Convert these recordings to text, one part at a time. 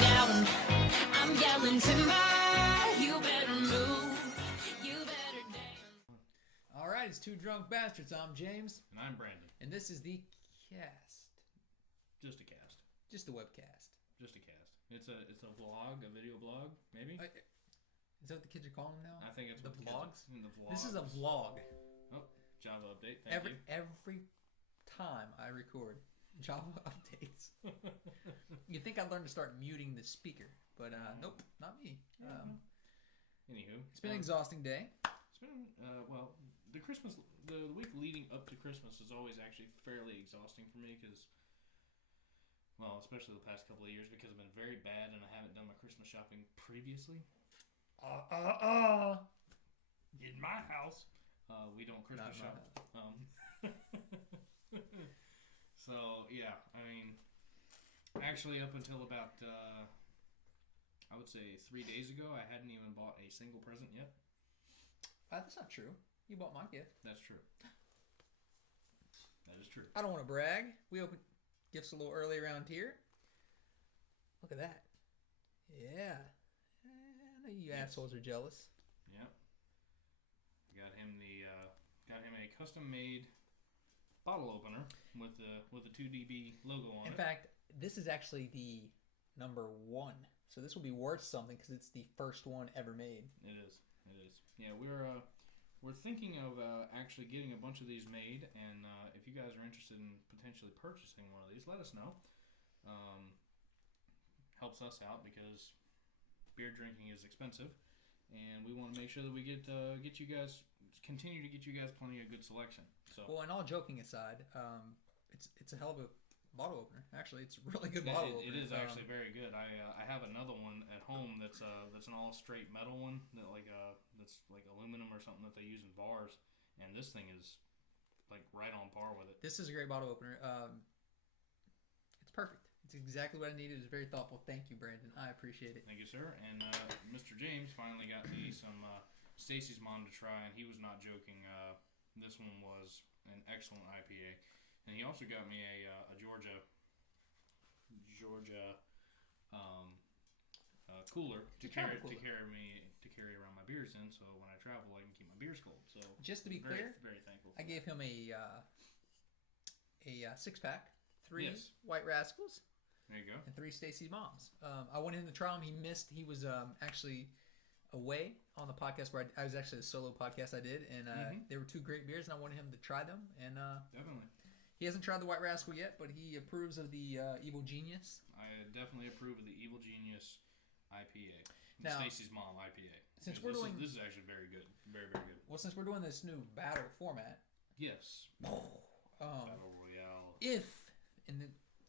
down. I'm yelling timber, you better move, you better dance. All right, it's Two Drunk Bastards. I'm James. And I'm Brandon. And this is the cast. Just a cast. Just a webcast. Just a cast. It's a vlog, a video blog, maybe? Is that what the kids are calling them now? I think it's the what vlogs. The vlogs. This is a vlog. Oh, Java update. Thank you. Every time I record Java updates, you'd think I'd learn to start muting the speaker, but nope, not me. Anywho, it's been an exhausting day. It's been well, the week leading up to Christmas is always actually fairly exhausting for me because, well, especially the past couple of years because I've been very bad and I haven't done my Christmas shopping previously. In my house, we don't Christmas shop. So yeah, I mean, actually, up until about I would say 3 days ago, I hadn't even bought a single present yet. That's not true. You bought my gift. That's true. That is true. I don't want to brag. We opened gifts a little early around here. Look at that. Yeah. I know you assholes are jealous. Yep. Got him a custom made bottle opener with the 2DB logo on it. In fact, this is actually the number 1. So this will be worth something because it's the first one ever made. It is. Yeah, we're thinking of actually getting a bunch of these made, and if you guys are interested in potentially purchasing one of these, let us know. Helps us out because beer drinking is expensive, and we want to make sure that we continue to get you guys plenty of good selection. So, well, and all joking aside, it's a hell of a bottle opener. Actually, it's a really good bottle opener. It is actually very good. I have another one at home that's an all straight metal one that's like aluminum or something that they use in bars, and this thing is like right on par with it. This is a great bottle opener. It's perfect. It's exactly what I needed. It's very thoughtful. Thank you, Brandon. I appreciate it. Thank you, sir. And Mr. James finally got me some Stacy's Mom to try, and he was not joking. This one was an excellent IPA. And he also got me a Georgia cooler to carry around my beers in, so when I travel I can keep my beers cold. So just to be clear, very thankful. I gave him a 6-pack, 3 White Rascals. There you go. And 3 Stacy's Moms. I wanted him to try them. He missed. He was actually away on the podcast where I was actually a solo podcast I did, and they were 2 great beers, and I wanted him to try them. And definitely. He hasn't tried the White Rascal yet, but he approves of the Evil Genius. I definitely approve of the Evil Genius IPA. Now, Stacy's Mom IPA. Since this is actually very good. Very, very good. Well, since we're doing this new battle format. Yes. Battle Royale.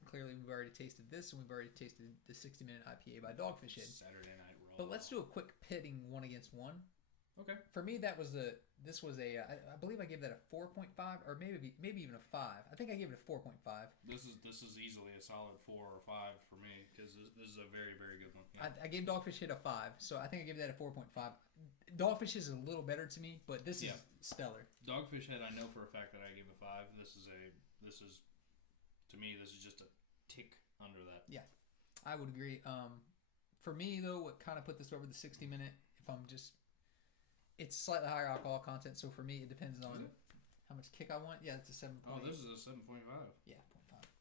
Clearly we've already tasted this, and we've already tasted the 60-minute IPA by Dogfish Head. Saturday Night Raw. But let's do a quick pitting 1 against 1. Okay. For me, I believe I gave that a 4.5, or maybe even a 5. I think I gave it a 4.5. This is easily a solid 4 or 5 for me because this is a very, very good one. Yeah. I gave Dogfish Head a 5, so I think I gave that a 4.5. Dogfish is a little better to me, but this is stellar. Dogfish Head, I know for a fact that I gave a 5. To me, this is just a tick under that. Yeah, I would agree. For me though, what kind of put this over the 60-minute, it's slightly higher alcohol content, so for me it depends on how much kick I want. Yeah, it's a 7. Oh, this is a 7.5. Yeah,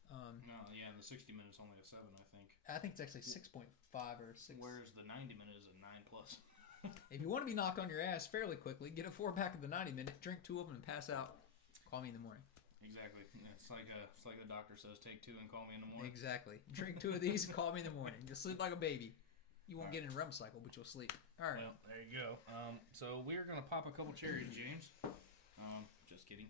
0.5. No, yeah, the 60 minutes only a 7, I think. I think it's actually 6.5 or 6. Whereas the 90 minute is a 9 plus. If you want to be knocked on your ass fairly quickly, get a 4-pack of the 90 minute, drink 2 of them, and pass out. Call me in the morning. Exactly. It's like the doctor says, take 2 and call me in the morning. Exactly. Drink 2 of these and call me in the morning. You'll sleep like a baby. You won't get in a REM cycle, but you'll sleep. All right. Well, there you go. So we're going to pop a couple cherries, James. Just kidding.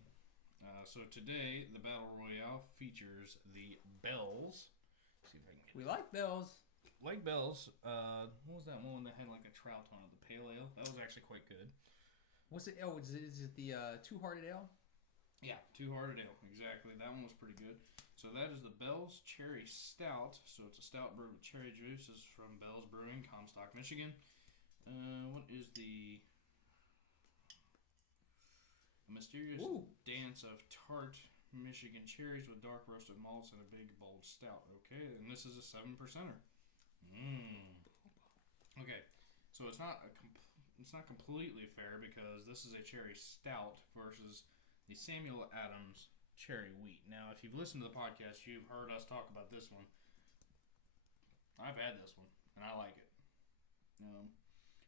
So today, the Battle Royale features the Bells. Let's see if I can get We like Bells. Like Bells. What was that one that had like a trout on it? The Pale Ale? That was actually quite good. What's it? Oh, is it the Two-Hearted Ale? Yeah, Two-Hearted Ale. Exactly. That one was pretty good. So that is the Bell's Cherry Stout. So it's a stout brewed with cherry juice. This is from Bell's Brewing, Comstock, Michigan. What is the mysterious dance of tart Michigan cherries with dark roasted malts and a big bold stout? Okay, and this is a 7%er. Okay, so it's not completely fair because this is a cherry stout versus the Samuel Adams cherry wheat. Now, if you've listened to the podcast, you've heard us talk about this one. I've had this one and I like it.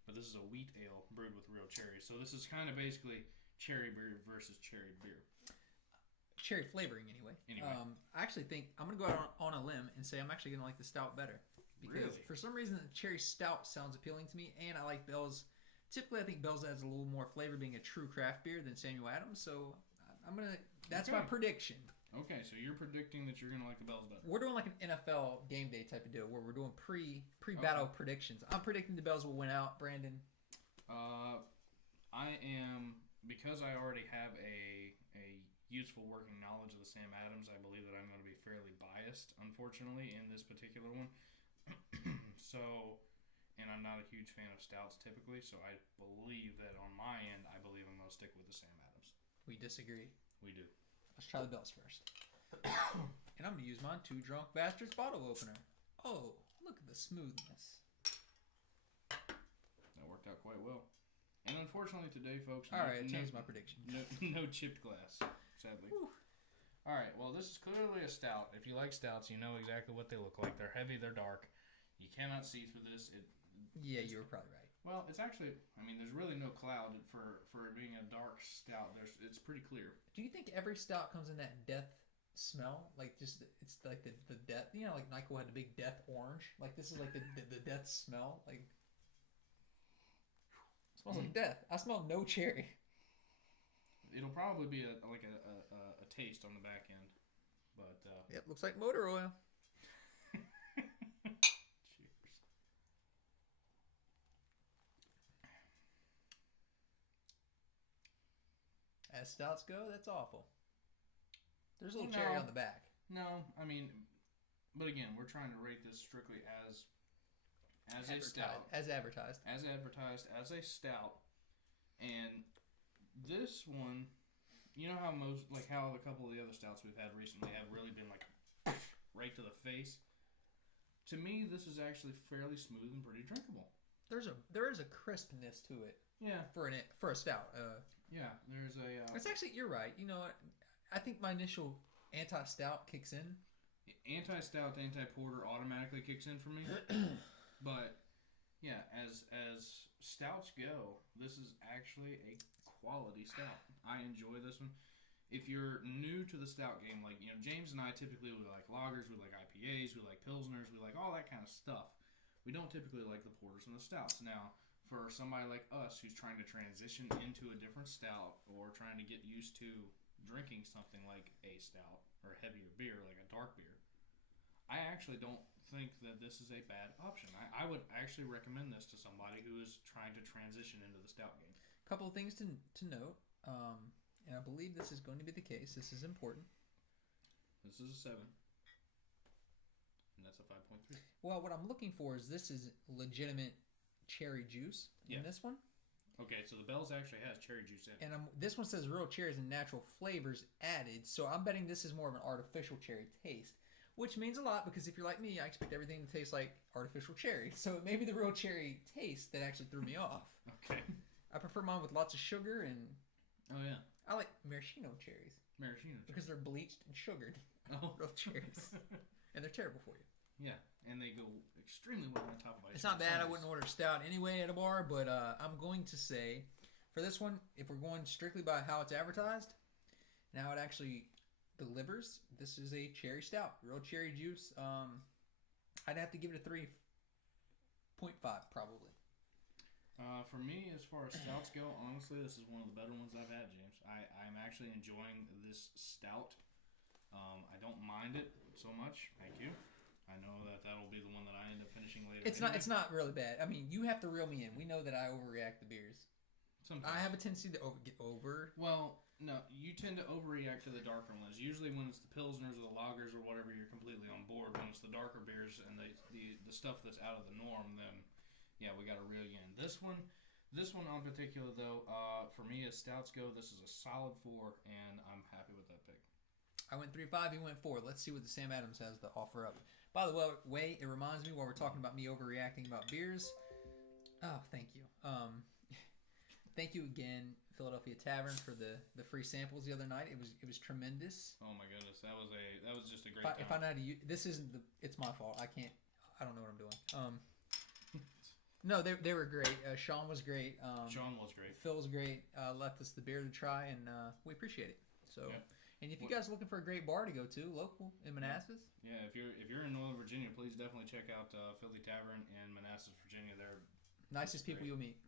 But this is a wheat ale brewed with real cherries. So this is kind of basically cherry beer versus cherry beer. Cherry flavoring, anyway. I actually think I'm gonna go out on a limb and say I'm actually gonna like the stout better. Because Really? for some reason the cherry stout sounds appealing to me, and I like Bell's. Typically, I think Bell's adds a little more flavor, being a true craft beer, than Samuel Adams. So I'm gonna. That's my prediction. Okay, so you're predicting that you're gonna like the Bell's better. We're doing like an NFL game day type of deal where we're doing pre-battle predictions. I'm predicting the Bells will win out. Brandon. I am, because I already have a useful working knowledge of the Sam Adams. I believe that I'm going to be fairly biased, unfortunately, in this particular one. So, and I'm not a huge fan of stouts typically, so I believe that on my end, I believe I'm going to stick with the Sam Adams. We disagree. We do. Let's try the Bells first. And I'm going to use my Two Drunk Bastards bottle opener. Oh, look at the smoothness. That worked out quite well. And unfortunately today, folks... Alright, I changed my prediction. No chipped glass, sadly. Alright, well, this is clearly a stout. If you like stouts, you know exactly what they look like. They're heavy, they're dark. You cannot see through this. Yeah, you were probably right. Well, it's actually... I mean, there's really no cloud for it being a dark stout. It's pretty clear. Do you think every stout comes in that death smell? Like, just... It's like the death... You know, like Nyquil had the big death orange? Like, this is like the death smell? Like... It smells like death. I smell no cherry. It'll probably be a taste on the back end. But, Yep, looks like motor oil. As stouts go, that's awful. There's a little cherry on the back. No, I mean, but again, we're trying to rate this strictly as a stout. As advertised. As advertised, as a stout. And this one, you know how how a couple of the other stouts we've had recently have really been like right to the face? To me, this is actually fairly smooth and pretty drinkable. There is a crispness to it. Yeah. For a stout. Yeah, there's a... It's actually, you're right. You know, I think my initial anti-stout kicks in. Anti-stout, anti-porter automatically kicks in for me. But, yeah, as stouts go, this is actually a quality stout. I enjoy this one. If you're new to the stout game, like, you know, James and I typically, we like lagers, we like IPAs, we like pilsners, we like all that kind of stuff. We don't typically like the porters and the stouts. Now, for somebody like us who's trying to transition into a different stout or trying to get used to drinking something like a stout or heavier beer, like a dark beer, I actually don't think that this is a bad option. I would actually recommend this to somebody who is trying to transition into the stout game. A couple of things to note, and I believe this is going to be the case. This is important. This is a 7. And that's a 5.3. Well, what I'm looking for is this is legitimate cherry juice in this one. Okay, so the Bell's actually has cherry juice in it. And this one says real cherries and natural flavors added. So I'm betting this is more of an artificial cherry taste, which means a lot because if you're like me, I expect everything to taste like artificial cherry. So it may be the real cherry taste that actually threw me off. Okay. I prefer mine with lots of sugar and... Oh, yeah. I like maraschino cherries. Maraschino cherries. Because they're bleached and sugared. Oh. Real cherries. And they're terrible for you. Yeah, and they go extremely well on top of ice cream. It's not bad. I wouldn't order stout anyway at a bar, but I'm going to say for this one, if we're going strictly by how it's advertised and how it actually delivers, this is a cherry stout, real cherry juice. I'd have to give it a 3.5 probably. For me, as far as stouts go, honestly, this is one of the better ones I've had, James. I'm actually enjoying this stout. I don't mind it so much. Thank you. I know that'll be the one that I end up finishing later. It's not really bad. I mean, you have to reel me in. We know that I overreact to beers. Sometimes. I have a tendency to get over. Well, no, you tend to overreact to the darker ones. Usually when it's the pilsners or the lagers or whatever, you're completely on board. When it's the darker beers and the stuff that's out of the norm, then yeah, we got to reel you in. This one in particular, though, for me as stouts go, this is a solid 4, and I'm happy with that pick. I went 3.5. He went 4. Let's see what the Sam Adams has to offer up. By the way, it reminds me while we're talking about me overreacting about beers. Oh, thank you. Thank you again, Philadelphia Tavern, for the free samples the other night. It was tremendous. Oh my goodness, that was just a great If I know how to use this, isn't the. It's my fault. I don't know what I'm doing. No, they were great. Sean was great. Sean was great. Phil was great. Left us the beer to try, and we appreciate it. So. Yep. And if you guys are looking for a great bar to go to, local in Manassas. Yeah, if you're in Northern Virginia, please definitely check out Philly Tavern in Manassas, Virginia. They're nicest people you'll meet.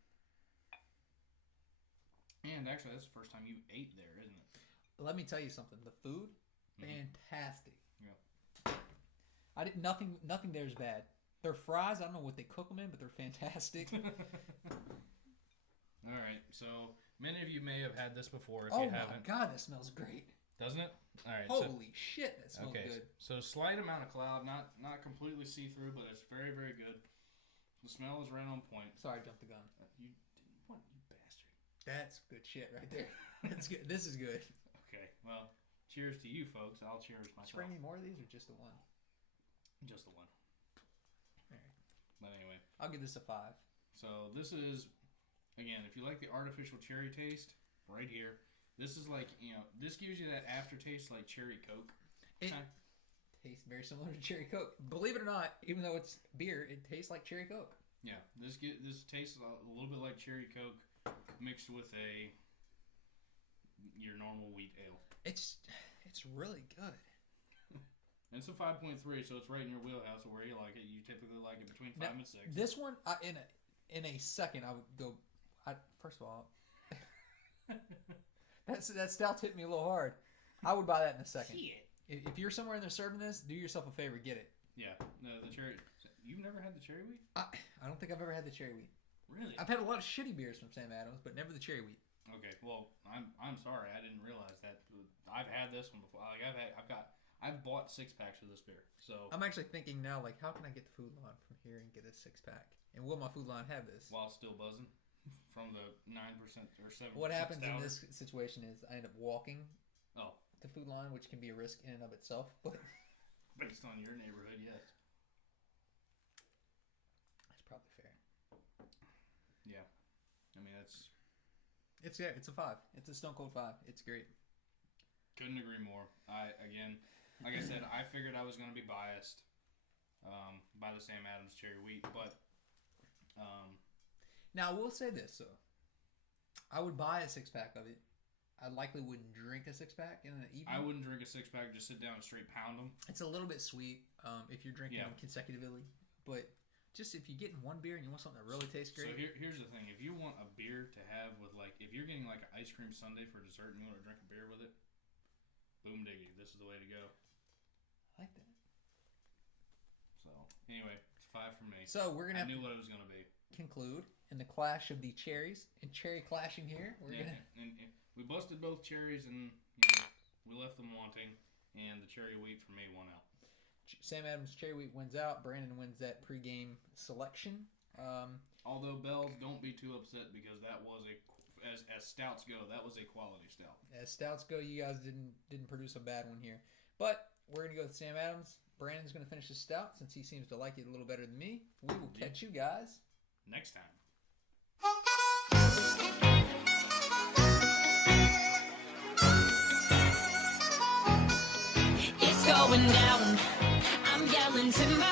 And actually, that's the first time you ate there, isn't it? Let me tell you something. The food, fantastic. Yeah. I didn't. Nothing there is bad. Their fries, I don't know what they cook them in, but they're fantastic. All right, so many of you may have had this before. If Oh you my haven't, god, that smells great. doesn't it? All right. Holy shit, that smells good. So slight amount of cloud, not completely see through, but it's very, very good. The smell is right on point. Sorry, I jumped the gun. You bastard. That's good shit right there. That's good. This is good. Okay, well, cheers to you folks. I'll cheers myself. Spray any more of these or just the one? Just the one. All right. But anyway, I'll give this a 5. so this is, again, if you like the artificial cherry taste, right here. This is like, this gives you that aftertaste like cherry Coke. It tastes very similar to cherry Coke. Believe it or not, even though it's beer, it tastes like cherry Coke. Yeah, this tastes a little bit like cherry Coke mixed with your normal wheat ale. It's really good. It's a 5.3, so it's right in your wheelhouse of where you like it. You typically like it between 5 and 6. This one, in a second, I would go. First of all, that stout hit me a little hard. I would buy that in a second. Shit. If you're somewhere and they're serving this, do yourself a favor, get it. Yeah, no, the cherry. You've never had the cherry wheat? I don't think I've ever had the cherry wheat. Really? I've had a lot of shitty beers from Sam Adams, but never the cherry wheat. Okay, well, I'm sorry, I didn't realize that. I've had this one before. Like I've bought 6-packs of this beer. So I'm actually thinking now, like, how can I get the food line from here and get a 6-pack? And will my food line have this? while still buzzing from the 9% or 7%. What happens in this situation is I end up walking Oh, the food line, which can be a risk in and of itself. But based on your neighborhood, yes. that's probably fair. Yeah, I mean that's. It's a 5. It's a Stone Cold 5. It's great. Couldn't agree more. Like I said, I figured I was going to be biased by the Sam Adams cherry wheat, but Now I will say this though, I would buy a 6-pack of it. I likely wouldn't drink a 6-pack in an evening. I wouldn't drink a 6-pack. Just sit down and straight pound them. It's a little bit sweet if you're drinking them consecutively, but just if you get in one beer and you want something that really tastes great. So here's the thing: if you want a beer to have with if you're getting like an ice cream sundae for dessert and you want to drink a beer with it, boom diggity, this is the way to go. I like that. So anyway, it's 5 from me. So we're gonna I knew what it was gonna be. conclude in the clash of the cherries and cherry clashing here. We're gonna. And we busted both cherries and we left them wanting, and the cherry wheat for me won out. Sam Adams cherry wheat wins out. Brandon wins that pregame selection. Although Bells, don't be too upset because that was as stouts go, that was a quality stout. As stouts go, you guys didn't produce a bad one here. But we're gonna go with Sam Adams. Brandon's gonna finish his stout since he seems to like it a little better than me. We will catch you guys next time. It's going down. I'm yelling timber.